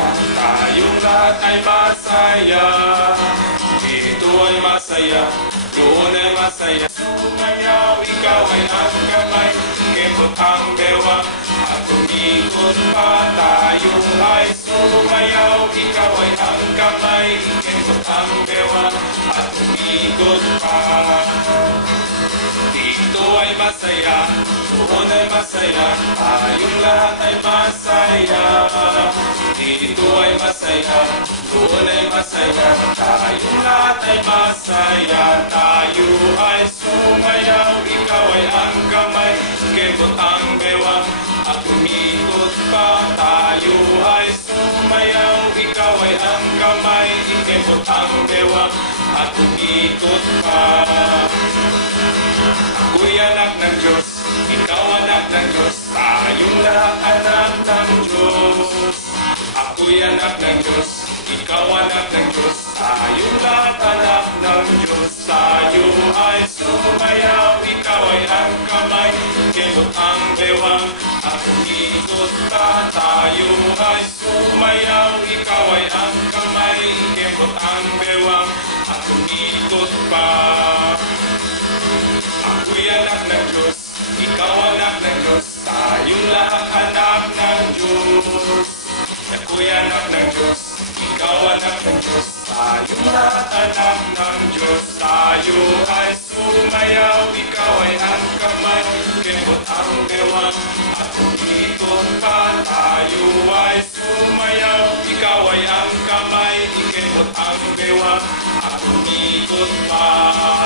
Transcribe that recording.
masaya, tayong lahat ay masaya. Dito ay masaya, doon ay masaya. Sumayaw, ikaw ay ang kamay, kemot ang bewang, at umikot pa. Tayo ay sumayaw, ikaw ay ang kamay, kemot ang bewang, at umikot pa. Dito ay masaya, doon ay masaya, tayong lahat ay masaya. Dito ay masaya, doon ay masaya, tayong lahat ay masaya. Tayo ay sumayaw, ikaw ay ang kamay, kemot ang bewang, at umikot pa. Tayo ay sumayaw, ikaw ay ang kamay, kemot ang bewang, at umikot pa. Ako'y anak ng Diyos, ikaw anak ng Diyos, tayong lahat anak ng Diyos. Ako'y anak ng Diyos, ikaw anak ng Diyos, tayong lahat anak ng Diyos. Tayo ay sumayaw, ikaw ay ang kamay, kemot ang bewang, at umikot pa. Tayo ay sumayaw, ikaw ay ang kamay, kemot ang bewang, at umikot pa. Ako'y anak ng Diyos, ikaw anak ng Diyos, tayong lahat anak ng Diyos. Ako'y anak ng Diyos, ikaw anak ng Diyos, tayong lahat anak ng Diyos. Tayo ay sumayaw, ikaw ay ang kamay, kemot ang bewang, at umikot pa. Tayo ay sumayaw, ikaw ay ang kamay, kemot ang bewang, at umikot pa.